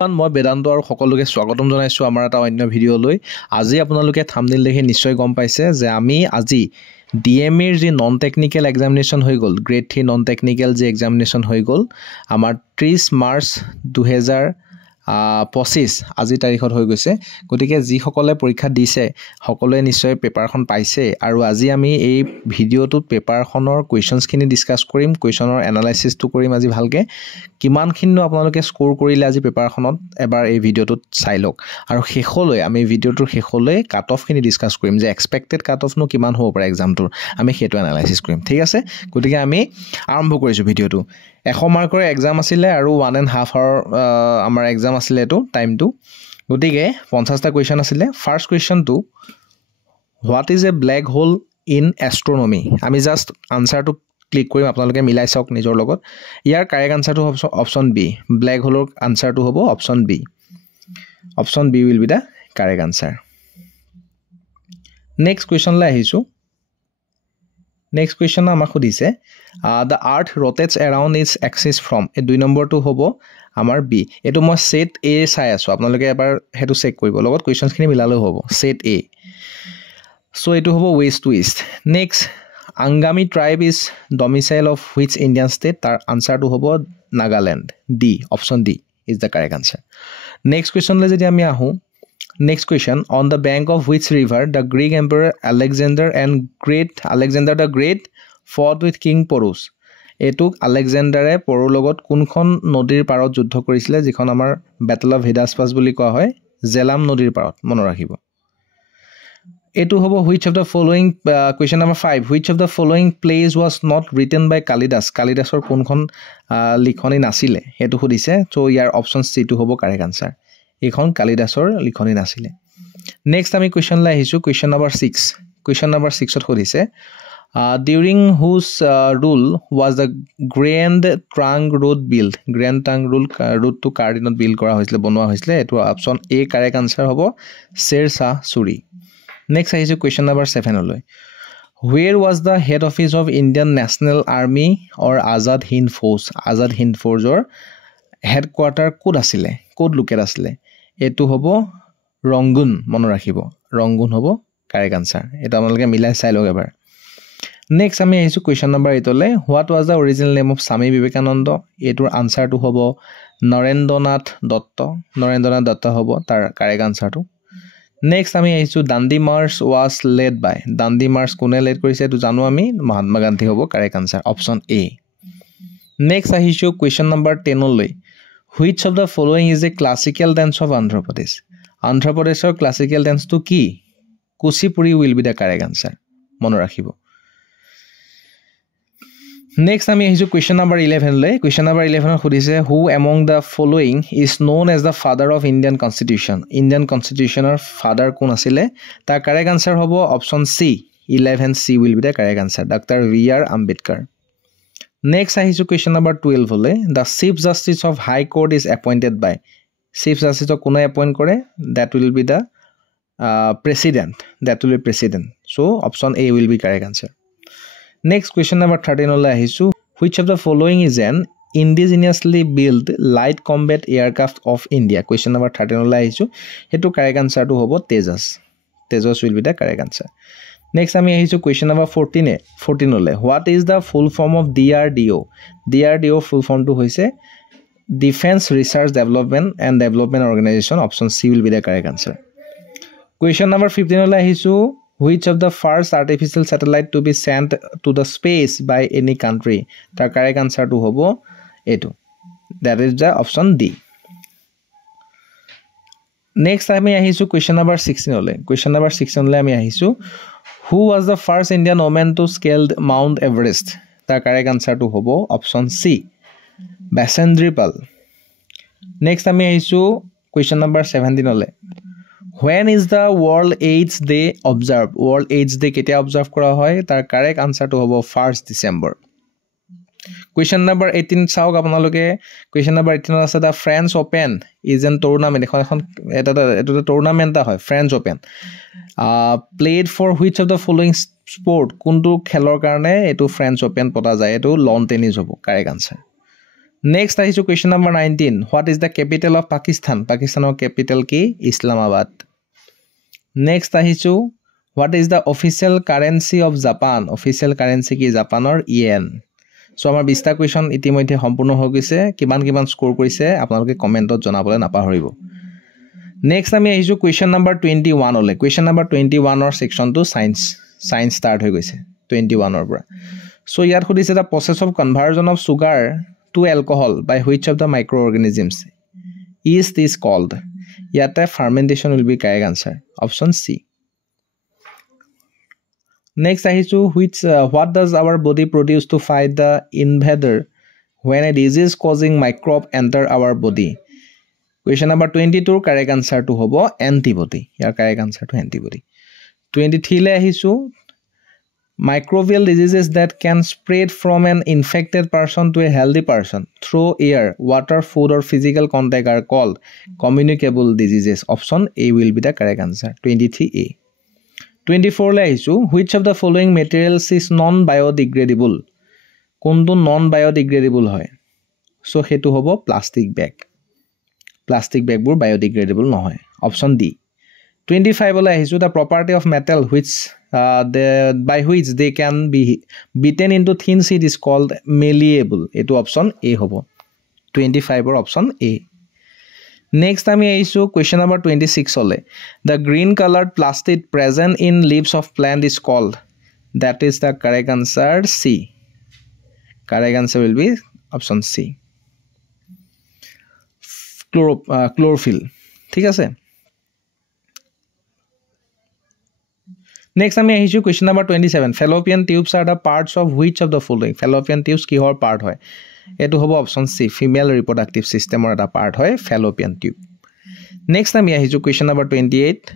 মই বেদান্ত আৰু সকলোকে স্বাগতম জনাইছো আমাৰ এটা অন্য ভিডিঅ'লৈ। আজি আপোনালোকে থাম্বনেইল দেখি নিশ্চয় গম পাইছে যে আমি আজি ডিএমএৰ যি নন টেকনিক্যাল এক্সামিনেশ্যন হৈ গ'ল, গ্ৰেড 3 নন টেকনিক্যাল যি এক্সামিনেশ্যন হৈ গ'ল আমাৰ 30 মাৰ্চ 2025 আজি তাৰিখত হৈ গৈছে। গতিকে যিসকলে পৰীক্ষা দিছে সকলোৱে নিশ্চয় পেপাৰখন পাইছে আৰু আজি আমি এই ভিডিঅ'টোত পেপাৰখনৰ কুৱেশ্যনছখিনি ডিছকাছ কৰিম, কুৱেশ্যনৰ এনালাইচিছটো কৰিম আজি ভালকৈ। কিমানখিনি আপোনালোকে স্ক'ৰ কৰিলে আজি পেপাৰখনত এবাৰ এই ভিডিঅ'টোত চাই লওক আৰু শেষলৈ আমি ভিডিঅ'টোৰ শেষলৈ কাট অফখিনি ডিছকাছ কৰিম যে এক্সপেক্টেড কাট অফনো কিমান হ'ব পাৰে এক্সামটোৰ, আমি সেইটো এনালাইচিছ কৰিম। ঠিক আছে, গতিকে আমি আৰম্ভ কৰিছোঁ ভিডিঅ'টো। 100 মাৰ্কৰ এক্সাম আছিলে আৰু 1.5 আৱাৰ আমাৰ এক্সাম আছিলে এইটো টাইমটো। গতিকে 50টা কুৱেশ্যন আছিলে। ফাৰ্ষ্ট কুৱেশ্যনটো, what is a black hole in astronomy. আমি জাষ্ট আনচাৰটো ক্লিক কৰিম, আপোনালোকে মিলাই চাওক নিজৰ লগত। ইয়াৰ কাৰেক্ট আনচাৰটো হ'ব অপশ্যন বি। ব্লেক হোলৰ আনচাৰটো হ'ব option B. Option B will be the correct answer. Next কুৱেশ্যনলৈ আহিছোঁ। নেক্সট কুৱেশ্যন আমাক সুধিছে the earth rotates around its axis from. এই 2 নম্বৰটো হ'ব আমাৰ বি। এইটো মই ছেট এ চাই আছোঁ, আপোনালোকে এবাৰ সেইটো চেক কৰিব, লগত কুৱেশ্যনছখিনি মিলালেও হ'ব। ছেট এ, চ' এইটো হ'ব west to east. Next, Angami tribe is domicile of which Indian state. তাৰ আনচাৰটো হ'ব Nagaland. D, option D is the correct answer. Next কুৱেশ্যনলৈ যদি আমি আহোঁ, next question, on the bank of which river the Greek empire Alexander the great fought with king Porus. এইটোক আলেকজেণ্ডাৰে পৰুৰ লগত কোনখন নদীৰ পাৰত যুদ্ধ কৰিছিলে, যিখন আমাৰ বেটল অফ হিডাছপাছ বুলি কোৱা হয়, জেলাম নদীৰ পাৰত, মনত ৰাখিব। এইটো হ'ব which of the following, question number 5, which of the following plays was not written by Kalidas. কালিদাসৰ কোনখন লিখনি নাছিলে সেইটো সুধিছে। চ' ইয়াৰ অপশ্যন চিটো হ'ব কাৰেক্ট আনচাৰ। এইখন কালিদাসৰ লিখনি নাছিলে। নেক্সট আমি কুৱেশ্যনলৈ আহিছোঁ, কুৱেশ্যন নম্বৰ 6। কুৱেশ্যন নম্বৰ 6ত সুধিছে during whose rule was the grand trunk road build. Grand trunk ৰোডটো কাৰ দিনত বিল্ড কৰা হৈছিলে, বনোৱা হৈছিলে? এইটো অপশ্যন এ কাৰেক্ট আনচাৰ হ'ব, শ্বেৰ শ্বাহ চুৰি। নেক্সট আহিছোঁ কুৱেশ্যন নম্বৰ 7লৈ। Where was the head office of Indian national army or Azad Hind Fauj. Azad Hind ফৌজৰ হেড কোৱাৰ্টাৰ ক'ত আছিলে, ক'ত লোকেট আছিলে? এইটো হ'ব ৰংগুন, মনত ৰাখিব। ৰংগুন হ'ব কাৰেক্ট আনচাৰ। এইটো আপোনালোকে মিলাই চাই লওক এবাৰ। নেক্সট আমি আহিছোঁ কুৱেশ্যন নম্বৰ 8লৈ। What was the original name of Swami Vivekananda. এইটোৰ আনচাৰটো হ'ব নৰেন্দ্ৰনাথ দত্ত। নৰেন্দ্ৰনাথ দত্ত হ'ব তাৰ কাৰেক্ট আনচাৰটো। নেক্সট আমি আহিছোঁ Dandi march was led by. Dandi march কোনে লেড কৰিছে এইটো জানো আমি, মহাত্মা গান্ধী হ'ব correct answer, option A. Next আহিছোঁ কুৱেশ্যন নম্বৰ 10লৈ। Which of the following is a classical dance of Andhra Pradesh. অন্ধ্ৰপ্ৰদেশৰ ক্লাছিকেল ডেন্সটো কি? Kuchipudi will be the correct answer, মনত ৰাখিব। নেক্সট আমি আহিছোঁ কুৱেশ্যন নম্বৰ 11লৈ। কুৱেশ্যন নম্বৰ 11ত সুধিছে who among the following is known as the father of Indian constitution. Indian কনষ্টিটিউশ্যনৰ ফাদাৰ কোন আছিলে? তাৰ কাৰেক্ট আনচাৰ হ'ব option C. 11C will be the correct answer, doctor B R. Ambedkar. Next আহিছোঁ question number 12লৈ। The chief justice of high court is appointed by. Chief জাষ্টিচক কোনে appoint কৰে? That will be the president. That will be president. So' option A will be correct answer. Next question number 13লৈ আহিছোঁ। Which of the following is an ইণ্ডিজিনিয়াছলি build light combat aircraft of India. Question number 13লৈ আহিছোঁ। সেইটো correct আনচাৰটো হ'ব Tejas. Tejas will be the correct answer. Next আমি আহিছোঁ question number 14লৈ। What is the full form of DRDO। DRDO full ফৰ্মটো হৈছে defence research development and development organisation. Option C will be the correct answer. Question number 15লৈ আহিছোঁ। Which of the first artificial satellite to be sent to the space by any country. তাৰ correct আনচাৰটো হ'ব এইটো, that is the option D. Next আমি আহিছোঁ question number 16লৈ। Question number 16লৈ আমি আহিছোঁ। Who was the first Indian women to scale mount Everest. তাৰ কাৰেক্ট আনচাৰটো হ'ব option C, Bachendri Pal. Next আমি আহিছোঁ কুৱেশ্যন নম্বৰ 17লৈ। When is the World AIDS Day observed? World AIDS Day কেতিয়া অবজাৰ্ভ কৰা হয়? তাৰ কাৰেক্ট আনচাৰটো হ'ব 1 ডিচেম্বৰ। কুৱেশ্যন নম্বৰ 18 চাওক আপোনালোকে। কুৱেশ্যন নম্বৰ 18 আছে the French Open is an tournament. এটা টুৰ্ণামেণ্ট এটা হয়, French Open. Played for which of the following sport. কোনটো খেলৰ কাৰণে এইটো ফ্ৰেঞ্চ অ'পেন পতা যায়? এইটো লন টেনিছ হ'ব কাৰেক্ট আনচাৰ। নেক্সট আহিছো question number 19 what is the capital of Pakistan পাকিস্তানৰ কেপিটেল কি ইছলামাবাদ নেক্সট আহিছো what is the official currency of Japan official currency কি জাপানৰ ইয়েন সো আমাৰ 20টা কুৱেশ্যন ইতিমধ্যে সম্পূৰ্ণ হৈ গৈছে কিমান স্কোৰ কৰিছে আপোনালোকে কমেন্টত জনাবলৈ নাপাহৰিব নেক্সট আমি আহিছো কুৱেশ্যন নম্বৰ 21 লৈ কুৱেশ্যন নম্বৰ 21 ৰ সেকশনটো সায়েন্স স্টাৰ্ট হৈ গৈছে 21 ৰ পৰা সো ইয়াত খুদিছে the process of conversion of sugar to alcohol by which of the microorganisms is this called ইয়াতে fermentation will be correct answer option C Next ahichu which what does our body produce to fight the invader when a disease causing microbe enter our body question number 22 correct answer to hobo antibody your correct answer to antibody 23 le ahichu microbial diseases that can spread from an infected person to a healthy person through air water food or physical contact are called communicable diseases option A will be the correct answer 23A 24 le ahichu which of the following materials is non biodegradable kontu non biodegradable hoy so hetu hobo plastic bag bur biodegradable no hoy option D 25 le ahichu the property of metal which by which they can be beaten into thin sheet is called malleable etu option A hobo 25 or option A Next time ahichu question number 26 ole the green colored plastic present in leaves of plant is called that is the correct answer C correct answer will be option C chlorophyll ঠিক আছে Next time ahichu question number 27 fallopian tubes are the parts of which of the following fallopian tubes ki hor part hoy etu hobo option C female reproductive system or eta part hoy fallopian tube next time ahichu question number 28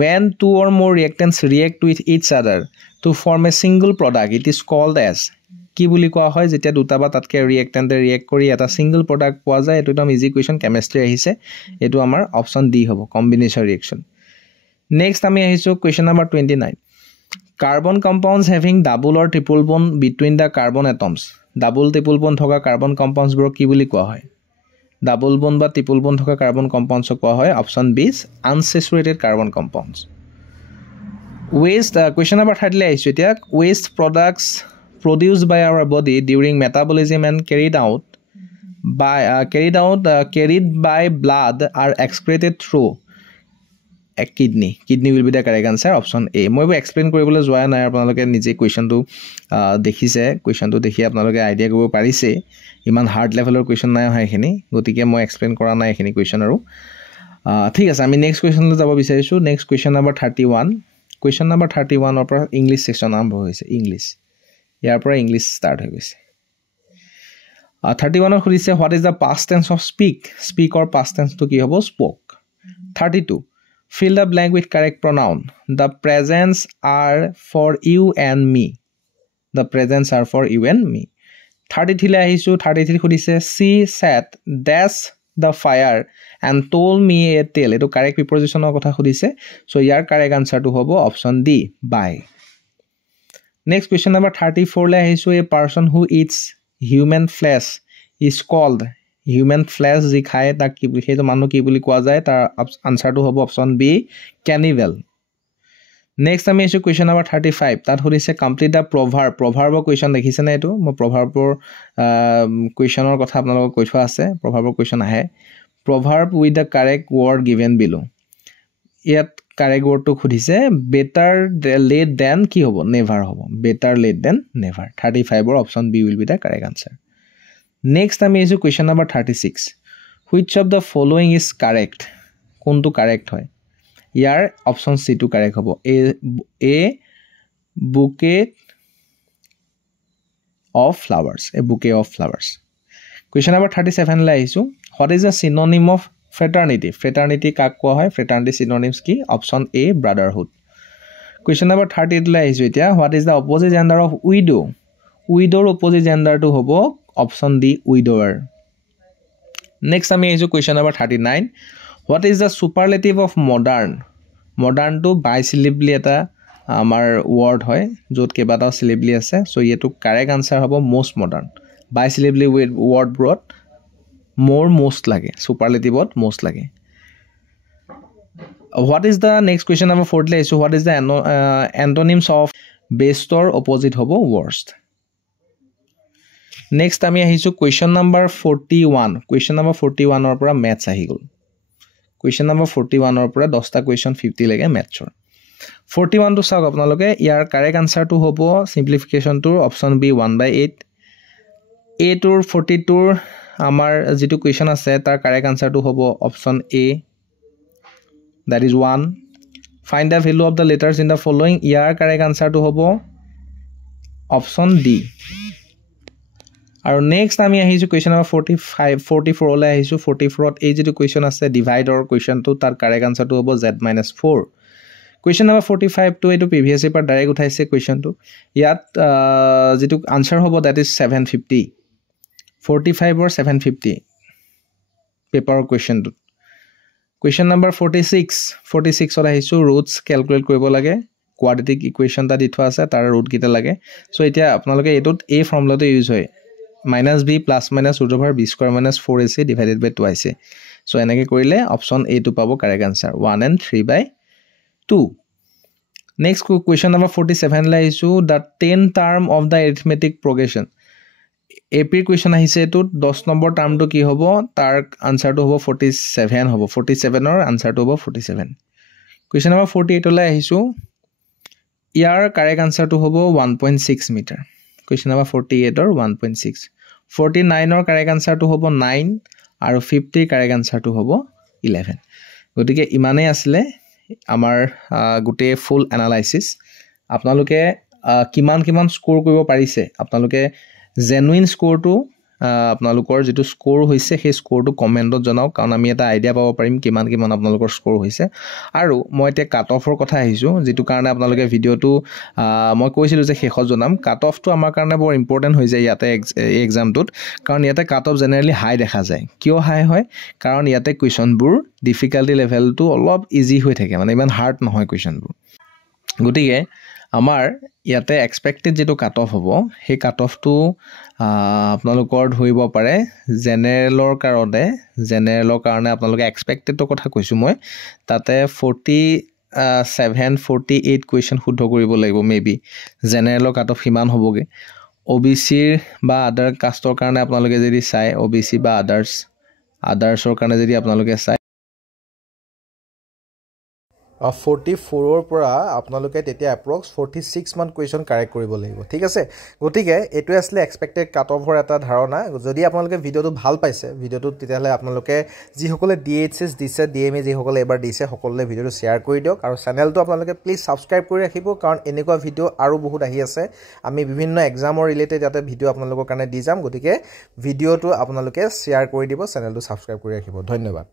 when two or more reactants react with each other to form a single product it is called as ki buli koa hoy jetia duta ba tatke reactant react kori eta single product poa jay etu ekdom easy question chemistry ahise etu amar option D hobo combination reaction next time ahichu question number 29 carbon compounds having double or triple bond between the carbon atoms double triple bond thoka carbon compounds bro ki buli koa hoy double bond ba triple bond thoka carbon compounds koa hoy option B is unsaturated carbon compounds waste question number 30 le aichu etia waste products produced by our body during metabolism and carried by blood are excreted through a kidney will be the correct answer option A moi bo explain koribole joa na apnaloke nije question to dekhise question to dekhi apnaloke idea kobo parise iman hard level or question na hoy khini gotike moi explain kora na khini question aru thik ase ami next question le jabo bisarisu next question number 31 or english section arambho hoise english yar pora english start hoy goise 31 or khudise what is the past tense of speak or past tense to ki hobo spoke 32 Fill the blank with correct pronoun. The presents are for you and me. The presents are for you and me. 33 le ahichu 33 khudise she sat dash the fire and told me a tale. Eto correct preposition or kotha khudise. So your correct answer to hobo option D by. Next question number 34 le ahichu a person who eats human flesh is called human flesh ji khaye ta ki he to manu ki boli koa jay tar answer to hobo option B cannibal next ami isu question number 35 tat horise complete the proverb question dekhise na etu mo proverb question or kotha apnalok koi thwa ase proverb question ahe proverb with the correct word given below yat correct word to khudise better late than ki hobo never hobo better late than never 35 or option B will be the correct answer Next time is question number 36 which of the following is correct kontu correct hoy yar option C to correct hobo a bouquet of flowers question number 37 la isu what is the synonym of fraternity kak koa hoy fraternity synonyms ki option A brotherhood question number 38 la isu etia what is the opposite gender of widow opposite gender to hobo option D widower next ami isu question number 39 what is the superlative of modern to bisyllably eta amar word hoy jot kebata syllably ase so yetu correct answer hobo most modern বাইচিলেবলি ৱৰ্ডবোৰত মোৰ most লাগে superlative-ত most লাগে what is the next question number 4 লে what is the antonyms of best or opposite হ'ব worst next আমি আহিছো question number 41 ৰ পৰা maths আহি গল question number 41 ৰ পৰা 10টা question 50 লৈকে maths ৰ 41 to চাওক আপোনালোকে ইয়াৰ কাৰেক্ট আনসাৰ টো হ'ব সিম্পলিফিকেশন টোৰ অপচন বি 1/8 a টোৰ 42 আমাৰ যেটো কোৱেশ্চন আছে তাৰ কাৰেক্ট আনসাৰ টো হ'ব option a that is 1 find the value of the letters in the following year correct answer টো হ'ব অপচন d আৰু নেক্সট আমি আহিছো কোৱেশ্চন নম্বৰ 44 লে আহিছো 44ত এই যেটো কোৱেশ্চন আছে ডিভাইডৰ কোৱেশ্চন টো তাৰ কাৰেক্ট আনসাৰ টো হ'ব z-4 Question number 45 to etu previous paper direct uthaise question to yat jitu answer hobo that is 750 45 or 750 paper question to question number 46 ora hisu roots calculate koribo lage quadratic equation ta ditho ase tar root kita lage so etia apnaloke etut a formula to use hoy minus b plus minus root over b square minus 4ac divided by 2ac so enake korile option a to pabo correct answer 1 and 3/2 next question number 47 la isu the 10th term of the arithmetic progression ap question ahise to 10 number term to ki hobo tar answer to hobo 47 hobo 47 or answer to hobo 47 question number 48 la ahisu yar correct answer to hobo 1.6 meter question number 48 or 1.6 49 or correct answer to hobo 9 aru 50 correct answer to hobo 11 gotike imane asle আমাৰ গুটে ফুল analysis আপোনালোকে কিমান score কৰিব পাৰিছে আপোনালোকে genuine স্কোৰটো আপোনালোকৰ যেটো score হৈছে সেই স্কোৰটো কমেন্টত জনাও কাৰণ আমি এটা আইডিয়া পাব পাৰিম কিমান আপোনালোকৰ স্কোৰ হৈছে আৰু মই এতিয়া কাট অফৰ কথা আহিছো যেটো কাৰণে আপোনালোকে ভিডিওটো মই কৈছিলো যে শেষত জনাম কাট অফটো আমাৰ কাৰণে বৰ ইম্পৰ্টেন্ট হৈ যায় ইয়াতে এক্সামটোত কাৰণ ইয়াতে কাট অফ জেনাৰেলি হাই দেখা যায় কিয় হাই হয় কাৰণ ইয়াতে কোৱেশ্চনবোৰ ডিফিকাল্টি লেভেলটো অলপ ইজি হৈ থাকে মানে ইমান হাৰ্ড নহয় কোৱেশ্চনবোৰ গতিকে আমাৰ ইয়াতে এক্সপেক্টেড যেটো কাট অফ হ'ব সেই কাট অফটো আপোনালোকৰ ধৰিব পাৰে জেনাৰেলৰ কাৰণে আপোনালোকে এক্সপেক্টেডৰ কথা কৈছো মই তাতে 47-48 কোৱেশ্চন শুদ্ধ কৰিব লাগিব মেবি জেনাৰেলৰ কাট অফ কিমান হ'বগে ওবিসি বা আদাৰ কাষ্টৰ কাৰণে আপোনালোকে যদি চাই ওবিসি বা আদাৰ্ছৰ কাৰণে যদি আপোনালোকে চাই 44 ৰ পৰা আপোনালোকে তেতিয়া এপ্ৰক্স 46 মান কোৱেশ্চন কাৰেক্ট কৰিব লাগিব ঠিক আছে গতিকে এটো আসলে এক্সপেক্টেড কাট অফৰ এটা ধাৰণা যদি আপোনালোকে ভিডিওটো ভাল পাইছে ভিডিওটো তেতিয়ালে আপোনালোকে যি সকলে ডিএইচএস দিছে ডিএমএ যি সকলে এবাৰ দিছে সকলে ভিডিওটো শেয়াৰ কৰি দিওক আৰু চেনেলটো আপোনালোকে প্লিজ সাবস্ক্ৰাইব কৰি ৰাখিব কাৰণ এনেকুৱা ভিডিও আৰু বহুত আহি আছে আমি বিভিন্ন এক্সামৰ ৰিলেটেড ইয়াতে ভিডিও আপোনালোকৰ কাৰণে দি যাম গতিকে ভিডিওটো আপোনালোকে শেয়াৰ কৰি দিব চেনেলটো সাবস্ক্ৰাইব কৰি ৰাখিব ধন্যবাদ